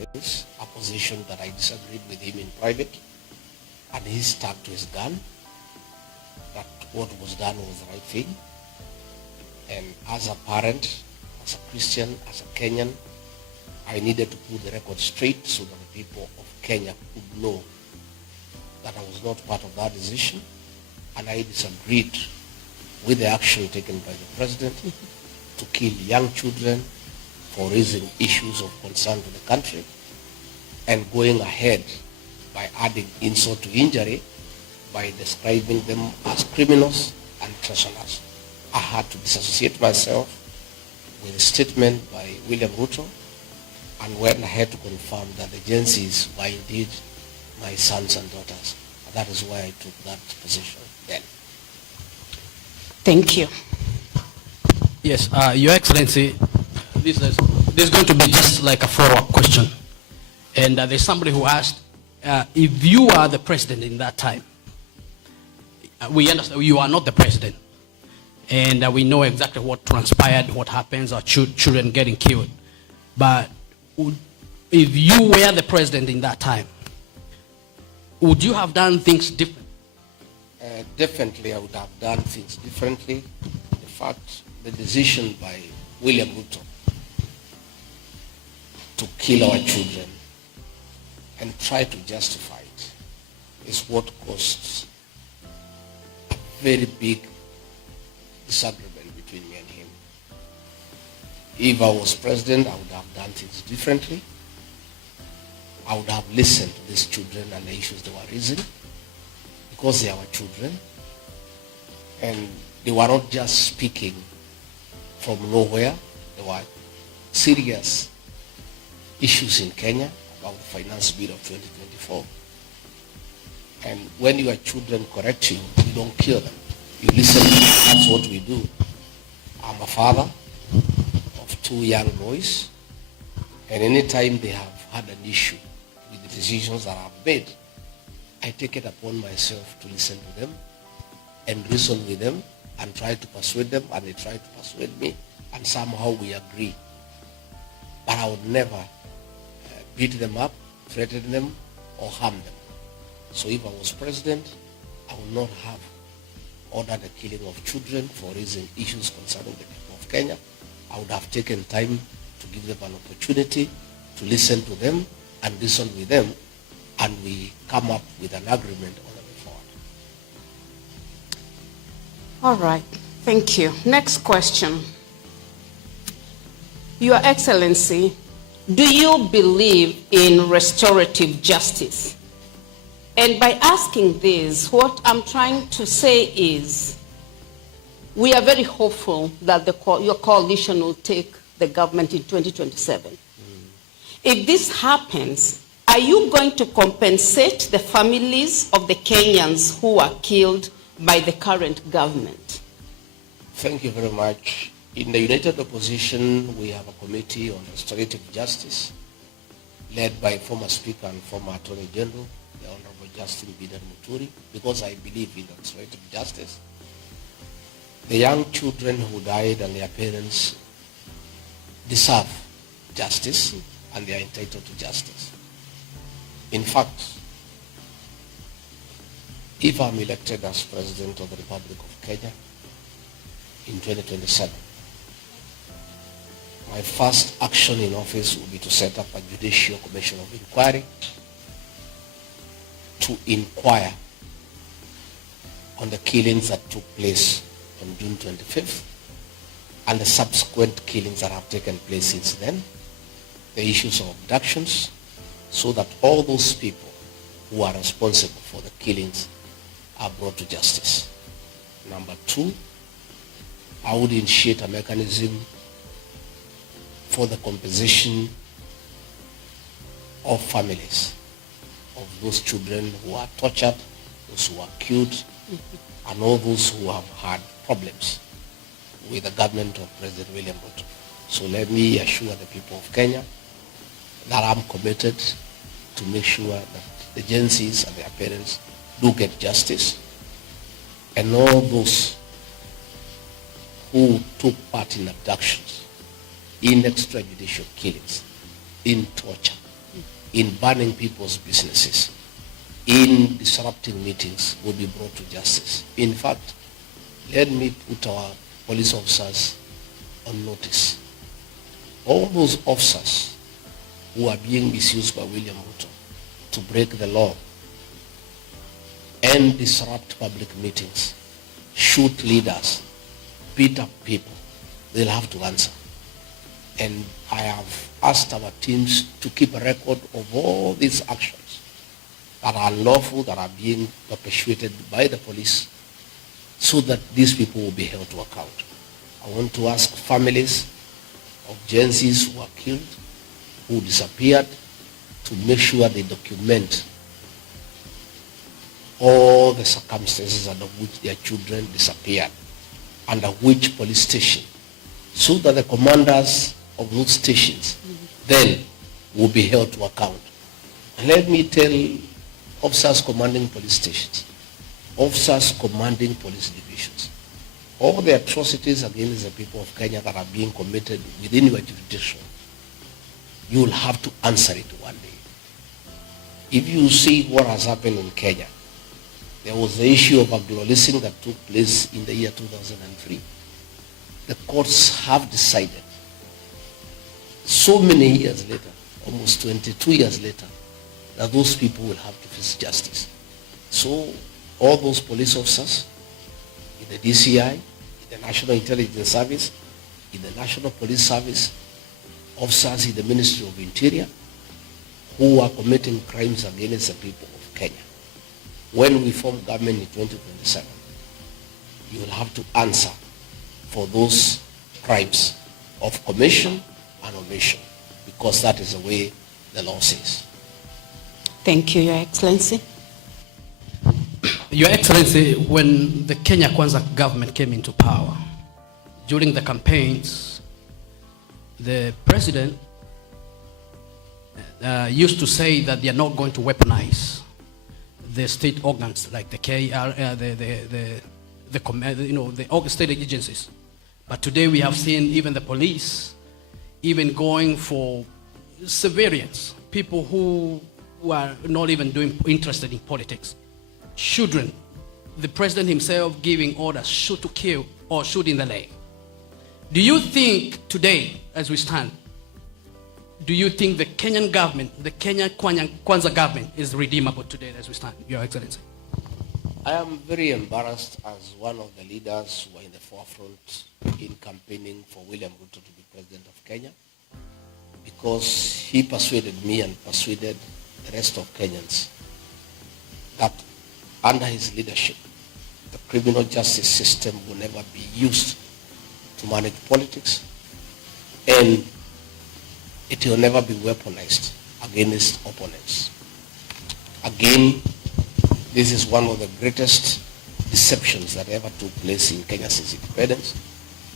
office, a position that I disagreed with him in private, and he stuck to his gun, that what was done was the right thing. And as a parent, as a Christian, as a Kenyan, I needed to put the record straight so that the people of Kenya could know that I was not part of that decision, and I disagreed with the action taken by the president to kill young children for raising issues of concern to the country, and going ahead by adding insult to injury by describing them as criminals and treasoners. I had to disassociate myself with a statement by William Ruto and went ahead to confirm that the agencies were indeed my sons and daughters. And that is why I took that position then. Thank you. Yes, Your Excellency, this is going to be just like a follow-up question. And there's somebody who asked, if you are the president in that time, we understand you are not the president. And we know exactly what transpired, what happens, our children getting killed. But if you were the president in that time, would you have done things different? Definitely, I would have done things differently. In fact, the decision by William Ruto to kill our children and try to justify it is what caused a very big disagreement between me and him. If I was president, I would have done things differently. I would have listened to these children and the issues they were raising, because they are our children, and they were not just speaking from nowhere. There were serious issues in Kenya about the finance bill of 2024. And when your children correct you, you don't kill them. You listen to them. That's what we do. I'm a father of 2 young boys, and anytime they have had an issue with the decisions that I've made, I take it upon myself to listen to them and reason with them and try to persuade them, and they try to persuade me, and somehow we agree. But I would never beat them up, threaten them, or harm them. So if I was president, I would not have ordered the killing of children for raising issues concerning the people of Kenya. I would have taken time to give them an opportunity to listen to them and reason with them, and we come up with an agreement on the way forward. All right, thank you. Next question. Your Excellency, do you believe in restorative justice? And by asking this, what I'm trying to say is, we are very hopeful that your coalition will take the government in 2027. If this happens, are you going to compensate the families of the Kenyans who were killed by the current government? Thank you very much. In the United Opposition, we have a committee on restorative justice led by former Speaker and former Attorney General, the Honorable Justin Bidan Muturi, because I believe in restorative justice. The young children who died and their parents deserve justice, and they are entitled to justice. In fact, if I'm elected as President of the Republic of Kenya in 2027, my first action in office will be to set up a judicial commission of inquiry to inquire on the killings that took place on June 25th and the subsequent killings that have taken place since then, the issues of abductions, so that all those people who are responsible for the killings are brought to justice. Number 2, I would initiate a mechanism for the compensation of families of those children who are tortured, those who are killed, and all those who have had problems with the government of President William Ruto. So let me assure the people of Kenya that I'm committed to make sure that the agencies and their parents do get justice, and all those who took part in abductions, in extrajudicial killings, in torture, in burning people's businesses, in disrupting meetings will be brought to justice. In fact, let me put our police officers on notice. All those officers who are being misused by William Ruto to break the law and disrupt public meetings, shoot leaders, beat up people, they'll have to answer. And I have asked our teams to keep a record of all these actions that are unlawful, that are being perpetuated by the police, so that these people will be held to account. I want to ask families of Gen Zs who are killed, who disappeared, to make sure they document all the circumstances under which their children disappeared, under which police station, so that the commanders of those stations then will be held to account. And let me tell officers commanding police stations, officers commanding police divisions, all the atrocities against the people of Kenya that are being committed within your jurisdiction, you will have to answer it one day. If you see what has happened in Kenya, there was the issue of Anglo-leasing that took place in the year 2003. The courts have decided so many years later, almost 22 years later, that those people will have to face justice. So all those police officers in the DCI, in the National Intelligence Service, in the National Police Service, officers in the Ministry of Interior, who are committing crimes against the people of Kenya, when we form government in 2027, you will have to answer for those crimes of commission and omission, because that is the way the law says. Thank you, Your Excellency. Your Excellency, when the Kenya Kwanza government came into power, during the campaigns, the president used to say that they are not going to weaponize the state organs like the KR, the state agencies. But today we have seen even the police even going for civilians, people who are not even interested in politics. Children, the president himself giving orders, shoot to kill or shoot in the leg. Do you think today, as we stand, do you think the Kenyan government, the Kenya Kwanza government is redeemable today as we stand, Your Excellency? I am very embarrassed as one of the leaders who are in the forefront in campaigning for William Ruto to be president of Kenya, because he persuaded me and persuaded the rest of Kenyans that under his leadership, the criminal justice system will never be used to manage politics, and it will never be weaponized against opponents. Again, this is one of the greatest deceptions that ever took place in Kenya since independence.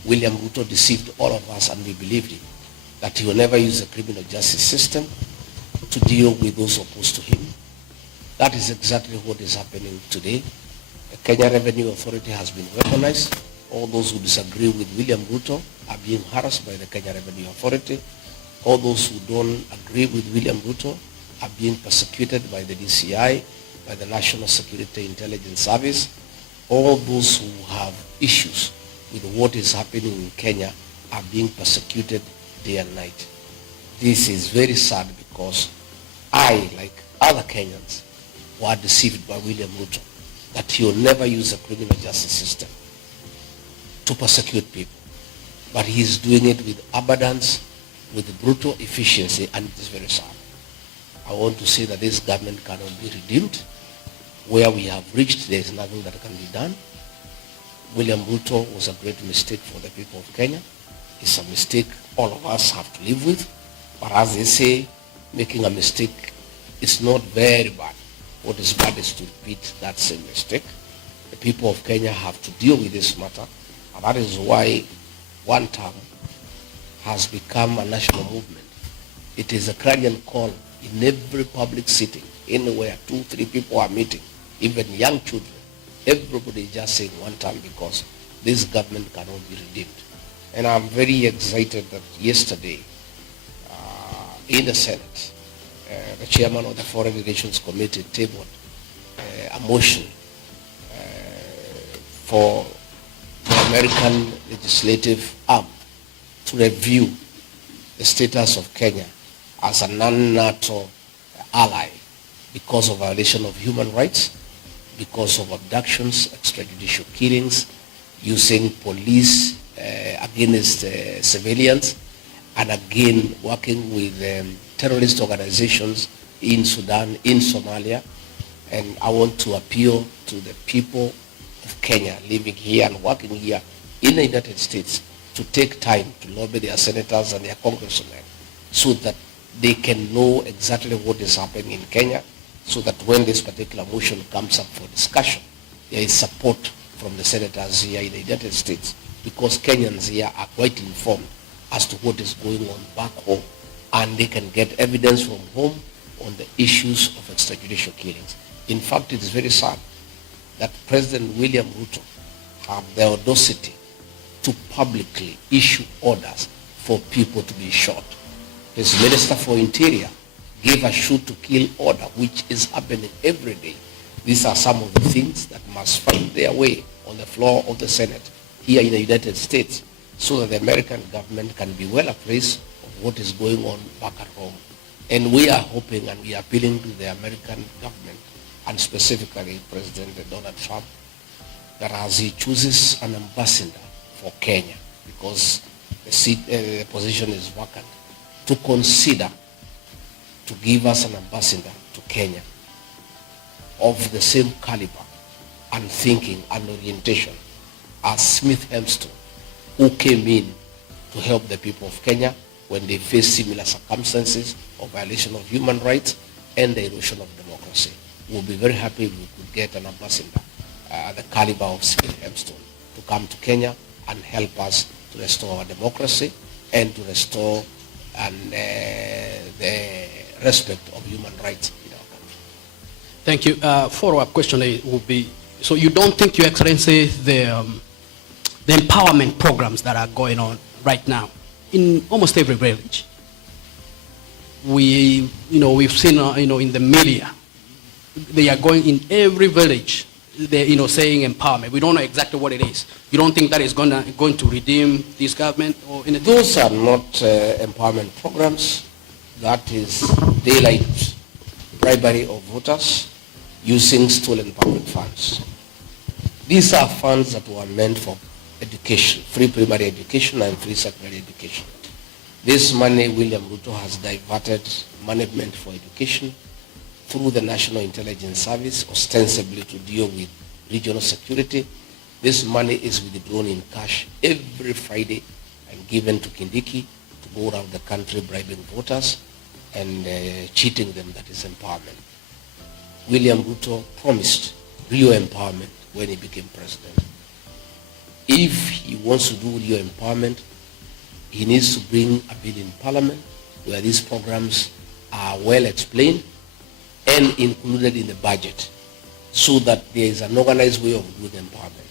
William Ruto deceived all of us, and we believed him, that he will never use the criminal justice system to deal with those opposed to him. That is exactly what is happening today. The Kenya Revenue Authority has been weaponized. All those who disagree with William Ruto are being harassed by the Kenya Revenue Authority. All those who don't agree with William Ruto are being persecuted by the DCI, by the National Security Intelligence Service. All those who have issues with what is happening in Kenya are being persecuted day and night. This is very sad, because I, like other Kenyans, were deceived by William Ruto that he will never use the criminal justice system to persecute people. But he is doing it with abundance, with brutal efficiency, and it is very sad. I want to say that this government cannot be redeemed. Where we have reached, there is nothing that can be done. William Ruto was a great mistake for the people of Kenya. It's a mistake all of us have to live with. But as they say, making a mistake is not very bad. What is bad is to repeat that same mistake. The people of Kenya have to deal with this matter, and that is why one term has become a national movement. It is a clarion call in every public sitting, anywhere 2-3 people are meeting, even young children. Everybody is just saying one term, because this government cannot be redeemed. And I'm very excited that yesterday in the Senate, the chairman of the Foreign Relations Committee tabled a motion for the American legislative arm to review the status of Kenya as a non-NATO ally because of violation of human rights, because of abductions, extrajudicial killings, using police against civilians, and again working with terrorist organizations in Sudan, in Somalia. And I want to appeal to the people of Kenya living here and working here in the United States to take time to lobby their senators and their congressmen so that they can know exactly what is happening in Kenya, so that when this particular motion comes up for discussion, there is support from the senators here in the United States, because Kenyans here are quite informed as to what is going on back home, and they can get evidence from home on the issues of extrajudicial killings. In fact, it is very sad that President William Ruto had the audacity to publicly issue orders for people to be shot. His Minister for Interior gave a shoot to kill order, which is happening every day. These are some of the things that must find their way on the floor of the Senate here in the United States, so that the American government can be well apprised of what is going on back at home. And we are hoping and we are appealing to the American government, and specifically President Donald Trump, that as he chooses an ambassador for Kenya, because the position is vacant, to consider to give us an ambassador to Kenya of the same caliber and thinking and orientation as Smith Hempston, who came in to help the people of Kenya when they face similar circumstances of violation of human rights and the erosion of democracy. We'll be very happy if we could get an ambassador the caliber of Smith Hempston to come to Kenya and help us to restore our democracy and to restore the respect of human rights in our country. Thank you. Follow-up question would be, so you don't think, Your Excellency, the empowerment programs that are going on right now in almost every village, we've seen, in the media, they are going in every village, they're, saying empowerment. We don't know exactly what it is. You don't think that is going to redeem this government or anything? Those are not empowerment programs. That is daylight bribery of voters using stolen public funds. These are funds that were meant for education, free primary education and free secondary education. This money, William Ruto has diverted management for education through the National Intelligence Service, ostensibly to deal with regional security. This money is withdrawn in cash every Friday and given to Kindiki to go around the country bribing voters and cheating them. That is empowerment. William Ruto promised real empowerment when he became president. If he wants to do real empowerment, he needs to bring a bill in Parliament where these programs are well explained and included in the budget, so that there is an organized way of doing empowerment.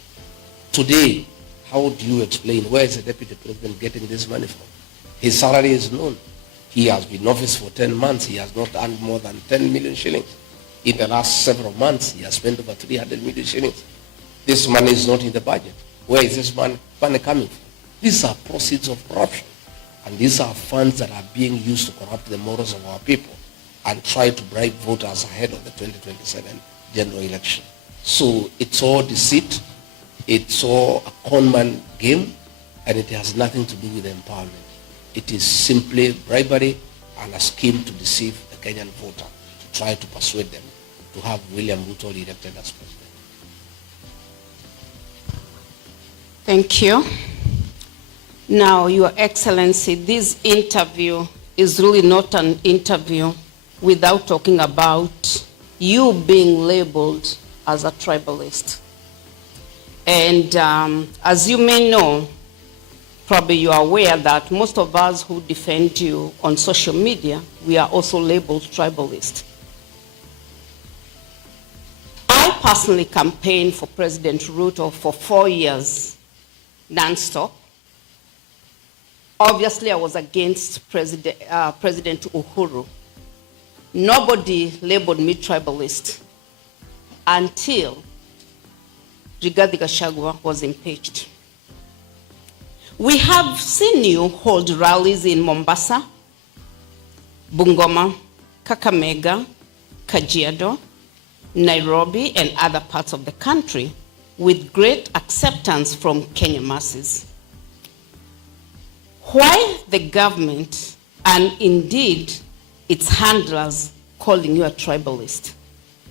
Today, how do you explain where is the deputy president getting this money from? His salary is known. He has been in office for 10 months. He has not earned more than 10 million shillings. In the last several months, he has spent over 300 million shillings. This money is not in the budget. Where is this money coming from? These are proceeds of corruption. And these are funds that are being used to corrupt the morals of our people and try to bribe voters ahead of the 2027 general election. So it's all deceit, it's all a conman game, and it has nothing to do with empowerment. It is simply bribery and a scheme to deceive the Kenyan voter, to try to persuade them to have William Ruto elected as president. Thank you. Now, Your Excellency, this interview is really not an interview without talking about you being labeled as a tribalist. And as you may know, probably you are aware that most of us who defend you on social media, we are also labeled tribalist. I personally campaigned for President Ruto for 4 years, non-stop. Obviously, I was against President Uhuru. nobody labeled me tribalist until Rigathi was impeached. We have seen you hold rallies in Mombasa, Bungoma, Kakamega, Kajiado, Nairobi, and other parts of the country with great acceptance from Kenyan masses. Why the government, and indeed its handlers, calling you a tribalist?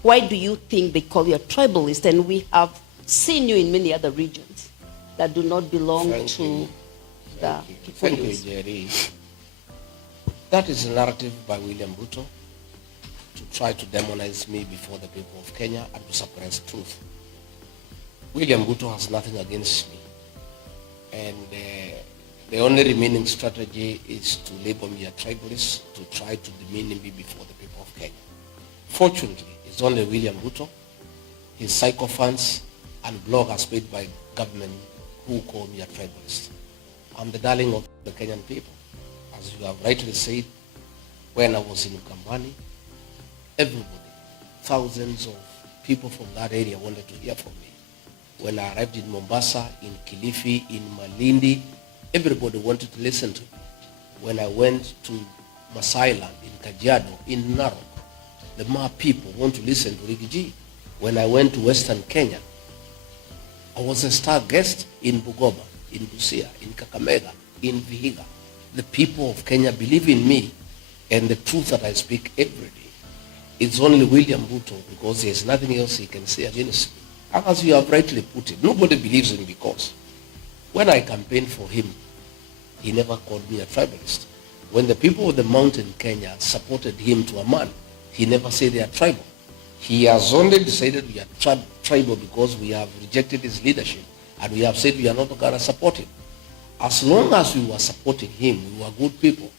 Why do you think they call you a tribalist? And we have seen you in many other regions that do not belong to the Kikuyus. Thank you, Jerry. That is a narrative by William Ruto to try to demonize me before the people of Kenya and to suppress truth. William Ruto has nothing against me. And the only remaining strategy is to label me a tribalist, to try to demean me before the people of Kenya. Fortunately, it's only William Ruto, his sycophants, and bloggers paid by government who call me a tribalist. I'm the darling of the Kenyan people. As you have rightly said, when I was in Ukambani, everybody, thousands of people from that area wanted to hear from me. When I arrived in Mombasa, in Kilifi, in Malindi, everybody wanted to listen to me. When I went to Masai Land, in Kajiado, in Narok, the Ma people want to listen to Rigathi. When I went to Western Kenya, I was a star guest in Bungoma, in Busia, in Kakamega, in Vihiga. The people of Kenya believe in me and the truth that I speak every day. It's only William Ruto because there's nothing else he can say against me. As you have rightly put it, nobody believes in me because when I campaigned for him, he never called me a tribalist. When the people of the mountain Kenya supported him to a man, he never said they are tribal. He has only decided we are tribal because we have rejected his leadership and we have said we are not going to support him. As long as we were supporting him, we were good people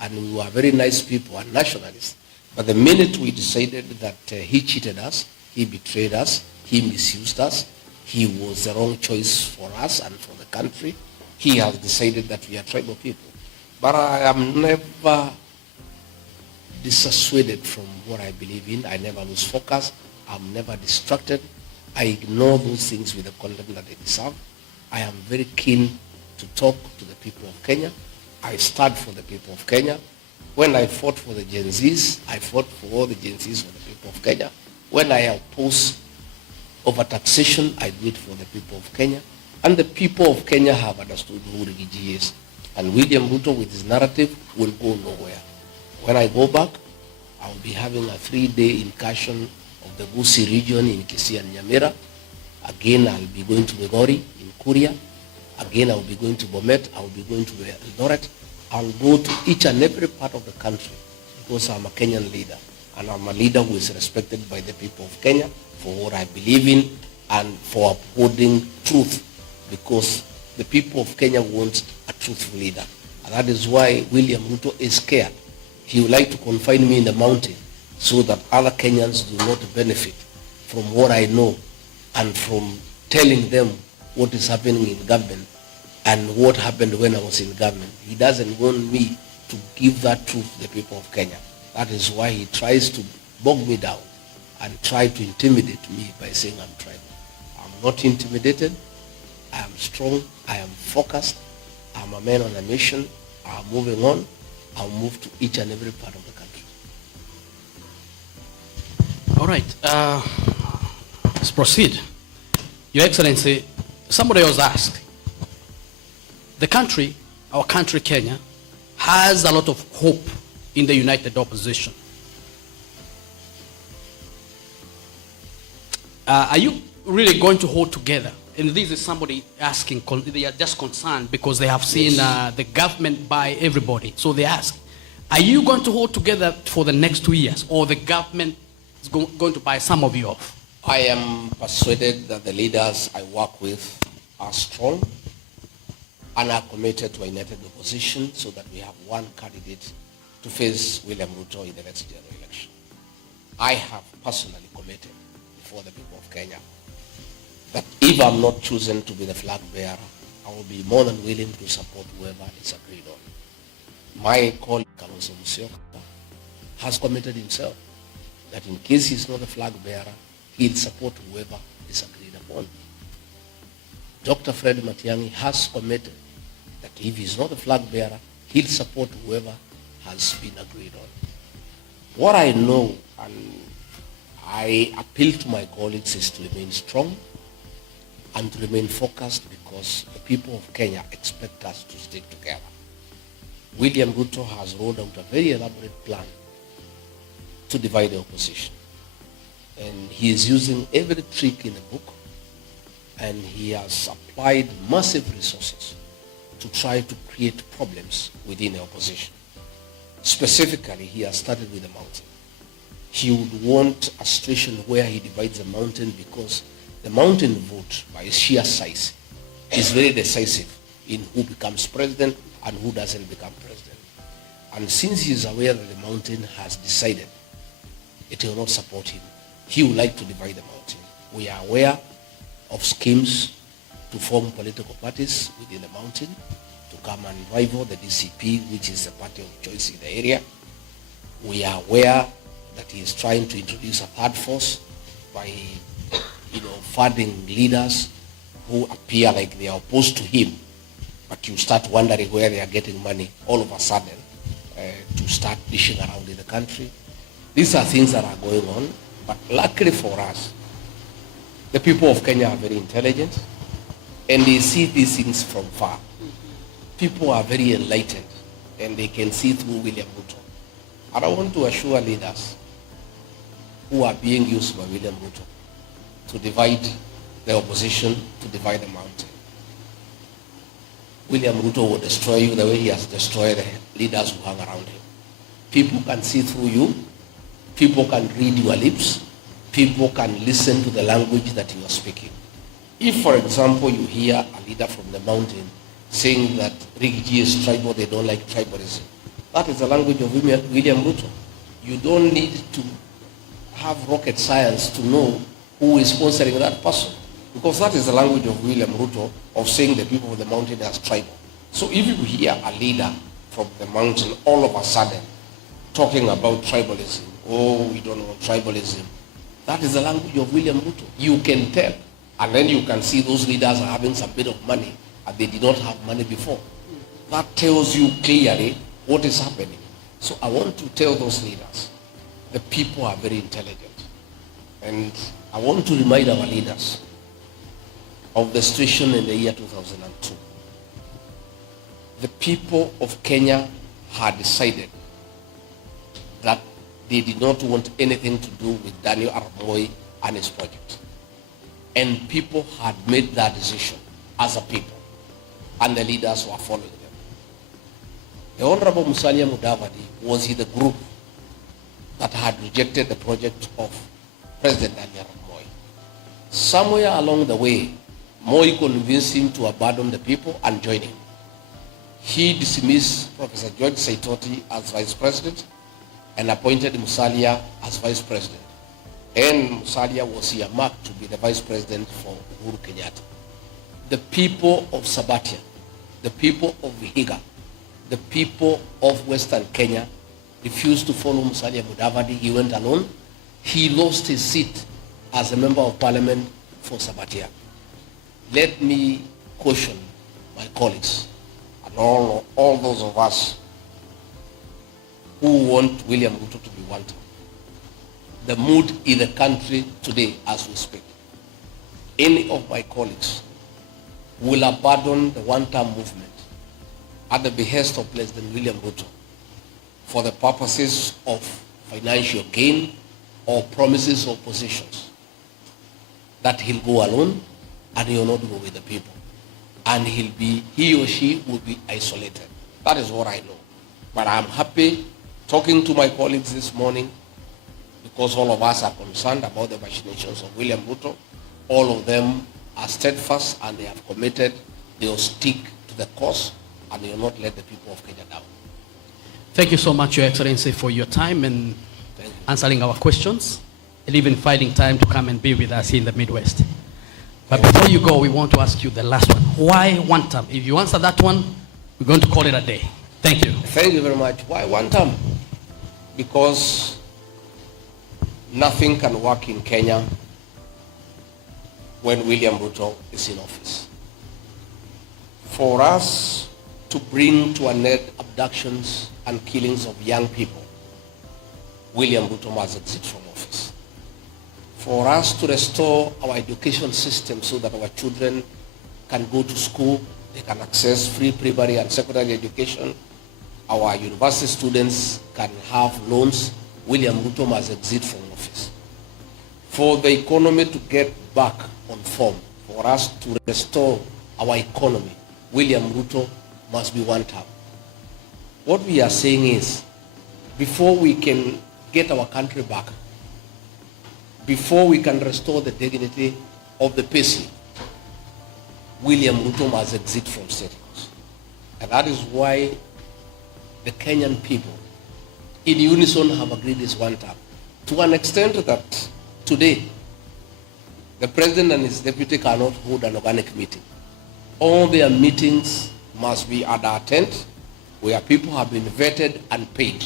and we were very nice people and nationalists. But the minute we decided that he cheated us, he betrayed us, he misused us, he was the wrong choice for us and for the country, he has decided that we are tribal people. But I am never dissuaded from what I believe in. I never lose focus. I'm never distracted. I ignore those things with the content that they deserve. I am very keen to talk to the people of Kenya. I stand for the people of Kenya. When I fought for the Gen Zs, I fought for all the Gen Zs for the people of Kenya. When I oppose over-taxation, I do it for the people of Kenya. And the people of Kenya have understood who Rigathi is. And William Ruto with his narrative will go nowhere. When I go back, I will be having a 3-day incursion of the Gusii region in Kisii and Nyamira. Again, I will be going to Migori in Kuria. Again, I will be going to Bomet. I will be going to Eldoret. I will go to each and every part of the country because I'm a Kenyan leader. And I'm a leader who is respected by the people of Kenya for what I believe in and for upholding truth, because the people of Kenya want a truthful leader. And that is why William Ruto is scared. He would like to confine me in the mountain so that other Kenyans do not benefit from what I know and from telling them what is happening in government and what happened when I was in government. He doesn't want me to give that truth to the people of Kenya. That is why he tries to bog me down and try to intimidate me by saying I'm tribal. I'm not intimidated. I am strong. I am focused. I'm a man on a mission. I'm moving on. I'll move to each and every part of the country. All right. Let's proceed. Your Excellency, somebody else asked, the country, our country, Kenya, has a lot of hope in the united opposition. Are you really going to hold together? And this is somebody asking, they are just concerned because they have seen the government by everybody. So they ask, are you going to hold together for the next 2 years, or the government is going to buy some of you off? I am persuaded that the leaders I work with are strong and are committed to a united opposition so that we have one candidate to face William Ruto in the next general election. I have personally committed before the people of Kenya that if I'm not chosen to be the flag bearer, I will be more than willing to support whoever is agreed on. My colleague, Kalonzo Musyoka, has committed himself that in case he's not a flag bearer, he'll support whoever is agreed upon. Dr. Fred Matiang'i has committed that if he's not a flag bearer, he'll support whoever has been agreed on. What I know, and I appeal to my colleagues, is to remain strong and to remain focused, because the people of Kenya expect us to stick together. William Ruto has rolled out a very elaborate plan to divide the opposition. And he is using every trick in the book, and he has applied massive resources to try to create problems within the opposition. Specifically, he has started with the mountain. He would want a situation where he divides the mountain, because the mountain vote, by sheer size, is very decisive in who becomes president and who doesn't become president. And since he is aware that the mountain has decided it will not support him, he would like to divide the mountain. We are aware of schemes to form political parties within the mountain to come and rival the DCP, which is the party of choice in the area. We are aware that he is trying to introduce a third force by, funding leaders who appear like they are opposed to him, but you start wondering where they are getting money all of a sudden to start dishing around in the country. These are things that are going on, but luckily for us, the people of Kenya are very intelligent and they see these things from far. People are very enlightened and they can see through William Ruto. And I want to assure leaders who are being used by William Ruto to divide the opposition, to divide the mountain. William Ruto will destroy you the way he has destroyed the leaders who hang around him. People can see through you. People can read your lips. People can listen to the language that you are speaking. If, for example, you hear a leader from the mountain saying that Rigathi is tribal, they don't like tribalism, that is the language of William Ruto. You don't need to have rocket science to know who is sponsoring that person, because that is the language of William Ruto of saying the people of the mountain as tribal. So if you hear a leader from the mountain all of a sudden talking about tribalism, oh, we don't want tribalism, that is the language of William Ruto. You can tell, and then you can see those leaders are having some bit of money and they did not have money before. That tells you clearly what is happening. So I want to tell those leaders, the people are very intelligent. And I want to remind our leaders of the situation in the year 2002. The people of Kenya had decided that they did not want anything to do with Daniel Arap Moi and his project. And people had made that decision as a people, and the leaders were following them. The Honorable Musalia Mudavadi was in the group that had rejected the project of President Daniel Arap Moi. Somewhere along the way, Moi convinced him to abandon the people and join him. He dismissed Professor George Saitoti as vice president and appointed Musalia as vice president. And Musalia was earmarked to be the vice president for Uhuru Kenyatta. The people of Sabatia, the people of Vihiga, the people of Western Kenya refused to follow Musalia Mudavadi. He went alone. He lost his seat as a member of parliament for Sabatia. Let me caution my colleagues and all those of us who want William Ruto to be wanted. The mood in the country today as we speak, any of my colleagues will abandon the one-term movement at the behest of President William Ruto for the purposes of financial gain or promises or positions, that he'll go alone and he will not go with the people. And he or she will be isolated. That is what I know. But I'm happy talking to my colleagues this morning, because all of us are concerned about the machinations of William Ruto. All of them are steadfast and they have committed, they will stick to the course and they will not let the people of Kenya down. Thank you so much, Your Excellency, for your time and answering our questions, and even finding time to come and be with us here in the Midwest. But before you go, we want to ask you the last one. Why one term? If you answer that one, we're going to call it a day. Thank you. Thank you very much. Why one term? because nothing can work in Kenya when William Ruto is in office. For us to bring to an end abductions and killings of young people, William Ruto must exit from office. For us to restore our education system so that our children can go to school, they can access free primary and secondary education, our university students can have loans, William Ruto must exit from office. For the economy to get back on form, for us to restore our economy, William Ruto must be one term. What we are saying is, before we can get our country back, before we can restore the dignity of the PESA, William Ruto must exit from State House. And that is why the Kenyan people in unison have agreed this one term. To an extent that today, the president and his deputy cannot hold an organic meeting. All their meetings must be at our tent where people have been vetted and paid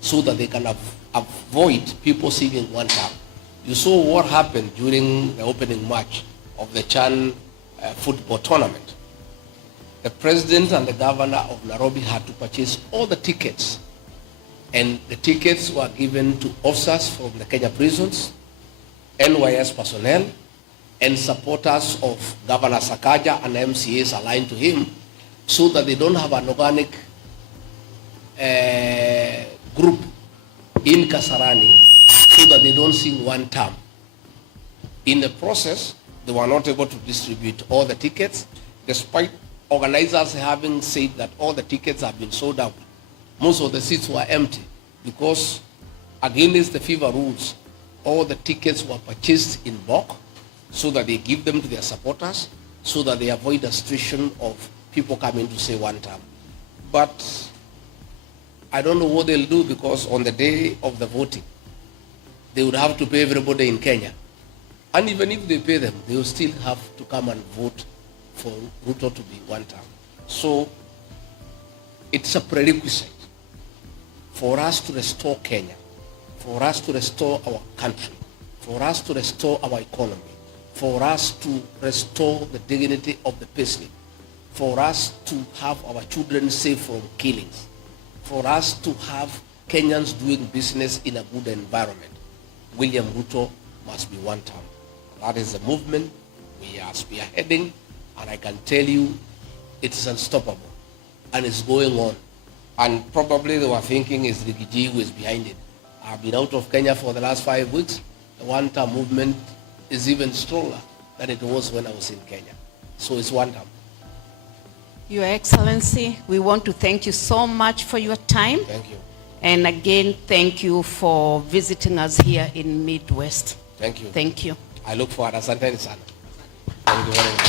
so that they can avoid people singing one term. You saw what happened during the opening match of the Chan football tournament. The president and the governor of Nairobi had to purchase all the tickets, and the tickets were given to officers from the Kenya prisons, NYS personnel, and supporters of Governor Sakaja and MCAs aligned to him, so that they don't have an organic group in Kasarani, so that they don't sing one term. In the process, they were not able to distribute all the tickets, despite organizers having said that all the tickets have been sold out. Most of the seats were empty because, against the FIFA rules, all the tickets were purchased in bulk so that they give them to their supporters, so that they avoid the situation of people coming to say one term. But I don't know what they'll do, because on the day of the voting, they would have to pay everybody in Kenya. And even if they pay them, they will still have to come and vote for Ruto to be one term. So it's a prerequisite for us to restore Kenya, for us to restore our country, for us to restore our economy, for us to restore the dignity of the person, for us to have our children safe from killings, for us to have Kenyans doing business in a good environment. William Ruto must be one term. That is the movement we are spearheading, and I can tell you it's unstoppable and it's going on. And probably they were thinking it's Rigathi who is behind it. I've been out of Kenya for the last 5 weeks. The one-term movement is even stronger than it was when I was in Kenya. So it's one term. Your Excellency, we want to thank you so much for your time. Thank you. And again, thank you for visiting us here in Midwest. Thank you. Thank you. I look forward. Asante sana. Thank you very much.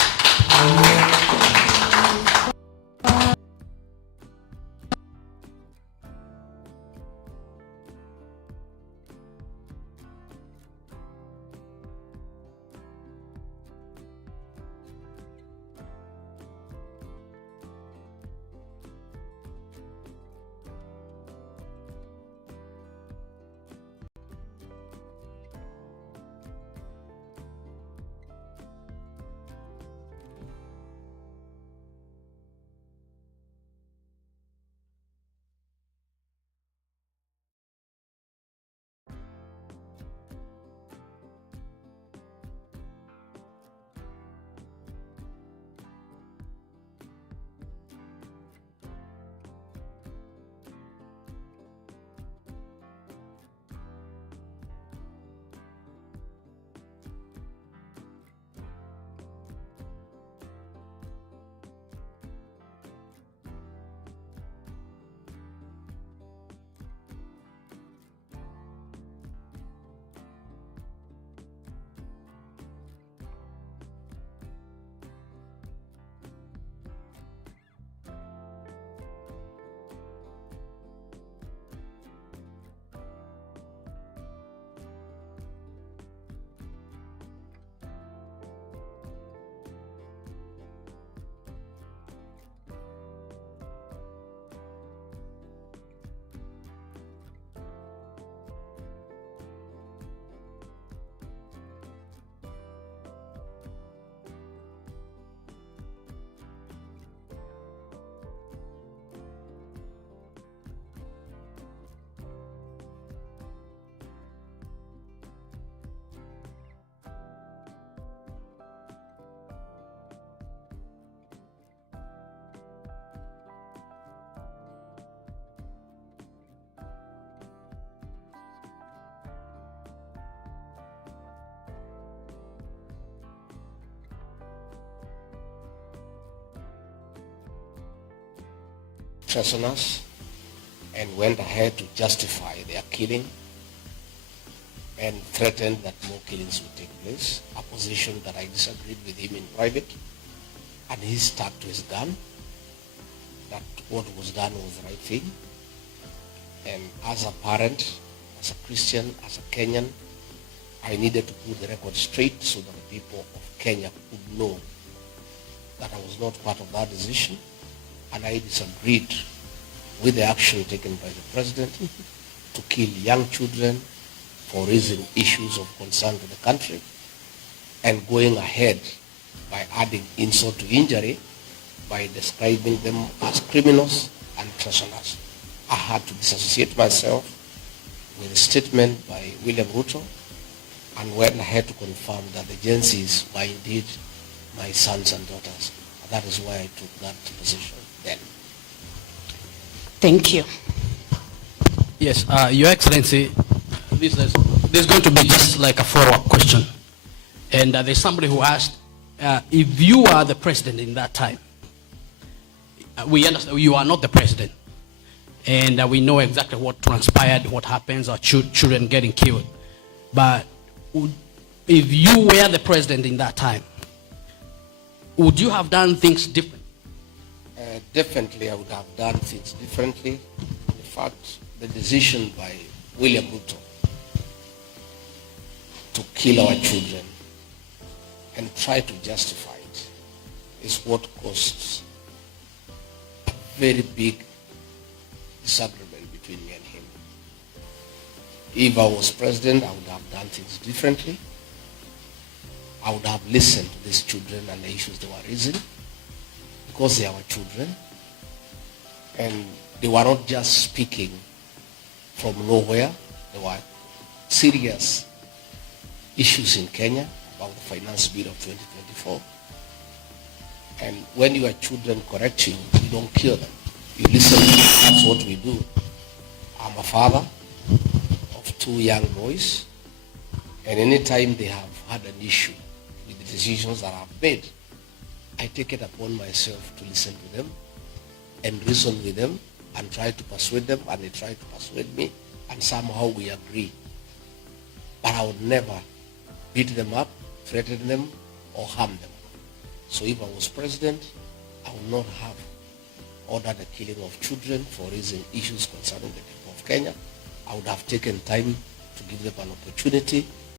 treasonous and went ahead to justify their killing and threatened that more killings would take place, a position that I disagreed with him in private, and he stuck to his gun, that what was done was the right thing. And as a parent, as a Christian, as a Kenyan, I needed to put the record straight so that the people of Kenya could know that I was not part of that decision, and I disagreed with the action taken by the president to kill young children for raising issues of concern to the country, and going ahead by adding insult to injury by describing them as criminals and treasonous. I had to disassociate myself with a statement by William Ruto and went ahead to confirm that the agencies were indeed my sons and daughters. And that is why I took that position then. Thank you. Yes, Your Excellency, this is going to be just like a follow-up question. And there's somebody who asked, if you are the president in that time, we understand you are not the president. And we know exactly what transpired, what happens, our children getting killed. But if you were the president in that time, would you have done things different? Definitely I would have done things differently. In fact, the decision by William Ruto to kill our children and try to justify it is what caused a very big disagreement between me and him. If I was president, I would have done things differently. I would have listened to these children and the issues they were raising, because they are our children, and they were not just speaking from nowhere. There were serious issues in Kenya about the finance bill of 2024. And when your children correct you, you don't kill them. You listen to them. That's what we do. I'm a father of 2 young boys, and anytime they have had an issue with the decisions that I've made, I take it upon myself to listen to them and reason with them and try to persuade them, and they try to persuade me, and somehow we agree. But I would never beat them up, threaten them, or harm them. So if I was president, I would not have ordered the killing of children for raising issues concerning the people of Kenya. I would have taken time to give them an opportunity